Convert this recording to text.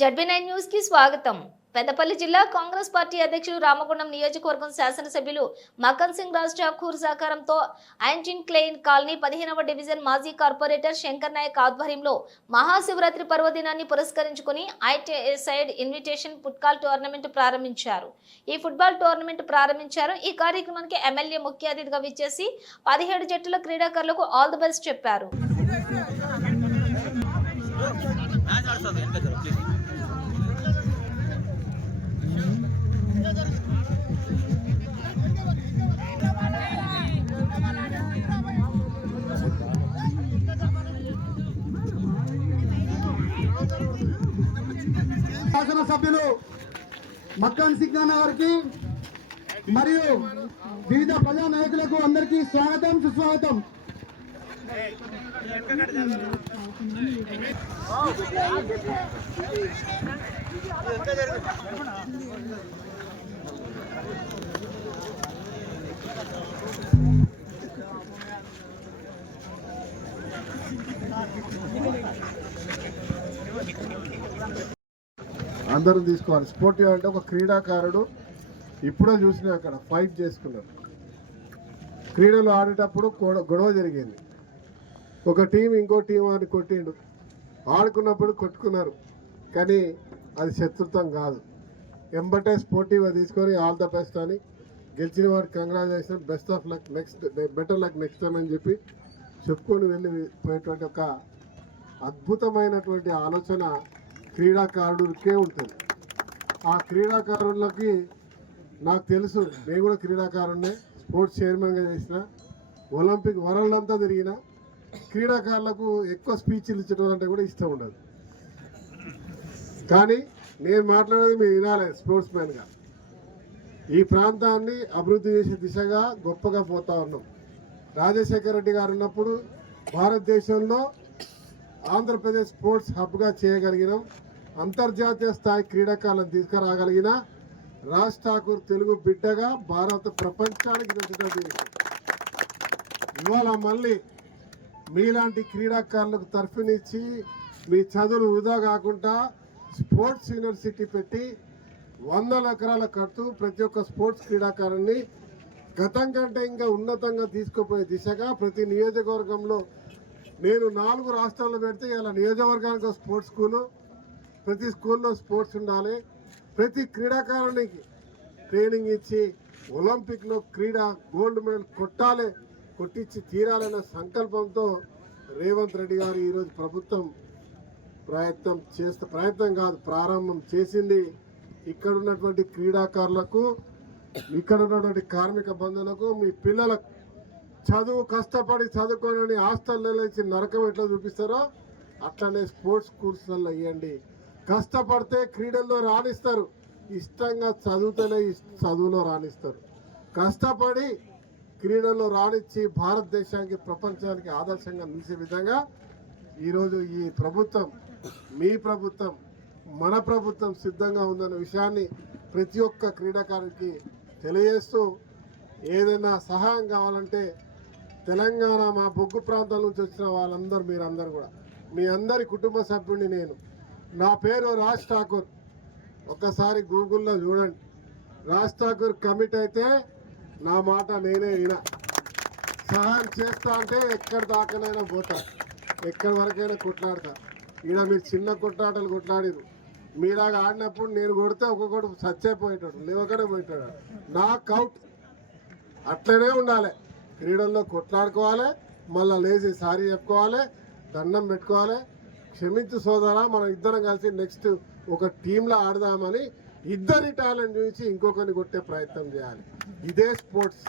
ZB nine న్యూస్కి స్వాగతం. పెద్దపల్లి జిల్లా కాంగ్రెస్ పార్టీ అధ్యక్షుడు రామగుండం నియోజకవర్గం శాసనసభ్యులు మకన్ సింగ్ రాజ్ ఠాకూర్ సహకారంతో యాంజిన్ క్లెయిన్ కాలనీ పదిహేనవ డివిజన్ మాజీ కార్పొరేటర్ శంకర్ నాయక్ ఆధ్వర్యంలో మహాశివరాత్రి పర్వదినాన్ని పురస్కరించుకుని సైడ్ ఇన్విటేషన్ ఫుట్బాల్ టోర్నమెంట్ ప్రారంభించారు. ఈ ఫుట్బాల్ టోర్నమెంట్ ప్రారంభించారు. ఈ కార్యక్రమానికి ఎమ్మెల్యే ముఖ్య అతిథిగా విచ్చేసి పదిహేడు జట్టుల క్రీడాకారులకు ఆల్ ది బెస్ట్ చెప్పారు. శాసనసభ్యులు మక్కన్ సిగ్నాన గారికి మరియు వివిధ ప్రజా నాయకులకు అందరికీ స్వాగతం సుస్వాగతం. అందరూ తీసుకోవాలి. స్పోర్టివ్ అంటే ఒక క్రీడాకారుడు ఇప్పుడే చూసిన అక్కడ ఫైట్ చేసుకున్నాడు. క్రీడలు ఆడేటప్పుడు గొడ- గొడవ జరిగింది. ఒక టీం ఇంకో టీం అని కొట్టిండు. ఆడుకున్నప్పుడు కొట్టుకున్నారు. కానీ అది శత్రుత్వం కాదు. ఎంబటే స్పోర్టివ్గా తీసుకొని ఆల్ ద బెస్ట్ అని గెలిచిన వారికి congratulation best of luck next better luck next time అని చెప్పి చెప్పుకొని వెళ్ళి పోయేటువంటి ఒక అద్భుతమైనటువంటి ఆలోచన క్రీడాకారుడికే ఉంటుంది. ఆ క్రీడాకారులకి నాకు తెలుసు నేను కూడా క్రీడాకారుడినే స్పోర్ట్స్ చైర్మన్గా చేసిన ఒలింపిక్ వరల్డ్ అంతా తిరిగిన క్రీడాకారులకు ఎక్కువ స్పీచ్లు ఇచ్చడం అంటే కూడా ఇష్టం ఉండదు. కానీ నేను మాట్లాడేది మీరు వినాలి స్పోర్ట్స్ మ్యాన్గా. ఈ ప్రాంతాన్ని అభివృద్ధి చేసే దిశగా గొప్పగా పోతా ఉన్నాం. రాజశేఖర రెడ్డి గారు ఉన్నప్పుడు భారతదేశంలో ఆంధ్రప్రదేశ్ స్పోర్ట్స్ హబ్గా చేయగలిగినాం. అంతర్జాతీయ స్థాయి క్రీడాకారులను తీసుకురాగలిగిన రాజ్ ఠాకూర్ తెలుగు బిడ్డగా భారత ప్రపంచానికి తెలిసిన ఇవాళ మళ్ళీ మీలాంటి క్రీడాకారులకు తరఫునిచ్చి మీ చదువులు వృధా కాకుండా స్పోర్ట్స్ యూనివర్సిటీ పెట్టి వందల ఎకరాల కడుతూ ప్రతి ఒక్క స్పోర్ట్స్ క్రీడాకారుని గతం కంటే ఇంకా ఉన్నతంగా తీసుకుపోయే దిశగా ప్రతి నియోజకవర్గంలో నేను నాలుగు రాష్ట్రాల్లో పెడితే ఇలా నియోజకవర్గానికి స్పోర్ట్స్ స్కూలు ప్రతి స్కూల్లో స్పోర్ట్స్ ఉండాలి. ప్రతి క్రీడాకారునికి ట్రైనింగ్ ఇచ్చి ఒలింపిక్లో క్రీడ గోల్డ్ మెడల్ కొట్టాలి కొట్టించి తీరాలన్న సంకల్పంతో రేవంత్ రెడ్డి గారు ఈరోజు ప్రభుత్వం ప్రయత్నం చేస్తే ప్రయత్నం కాదు ప్రారంభం చేసింది. ఇక్కడ ఉన్నటువంటి క్రీడాకారులకు ఇక్కడ ఉన్నటువంటి కార్మిక బంధువులకు మీ పిల్లలకు చదువు కష్టపడి చదువుకొని హాస్టల్లో ఇచ్చి నరకం ఎట్లా చూపిస్తారో అట్లనే స్పోర్ట్స్ కోర్సులలో వేయండి. కష్టపడితే క్రీడల్లో రాణిస్తారు. ఇష్టంగా చదువుతూనే చదువులో రాణిస్తారు. కష్టపడి క్రీడల్లో రాణించి భారతదేశానికి ప్రపంచానికి ఆదర్శంగా నిలిచే విధంగా ఈరోజు ఈ ప్రభుత్వం మీ ప్రభుత్వం మన ప్రభుత్వం సిద్ధంగా ఉందన్న విషయాన్ని ప్రతి ఒక్క క్రీడాకారుడికి తెలియజేస్తూ ఏదైనా సహాయం కావాలంటే తెలంగాణ మా బొగ్గు ప్రాంతాల నుంచి వచ్చిన వాళ్ళందరూ మీరందరూ కూడా. మీ అందరి కుటుంబ సభ్యుడిని నేను నా పేరు రాజ్ ఠాకూర్. ఒక్కసారి గూగుల్లో చూడండి. రాజ్ ఠాకూర్ కమిట్ అయితే నా మాట నేనే ఈయన సహాయం చేస్తా అంటే ఎక్కడి దాకానైనా పోతా. ఎక్కడి వరకైనా కొట్లాడతా. ఈడ మీరు చిన్న కొట్లాటలు కొట్లాడిరు మీలాగా ఆడినప్పుడు నేను కొడితే ఒక్కొక్కడు సచ్చైపోయేటాడు లేవకనే పోయేటాడు. నాకు అవుట్ అట్లనే ఉండాలి. క్రీడల్లో కొట్లాడుకోవాలి మళ్ళీ లేచి సారీ చెప్పుకోవాలి దండం పెట్టుకోవాలి క్షమించు సోదరా మనం ఇద్దరం కలిసి నెక్స్ట్ ఒక టీంలో ఆడదామని ఇద్దరి టాలెంట్ చూసి ఇంకొకరిని కొట్టే ప్రయత్నం చేయాలి. ఇదే స్పోర్ట్స్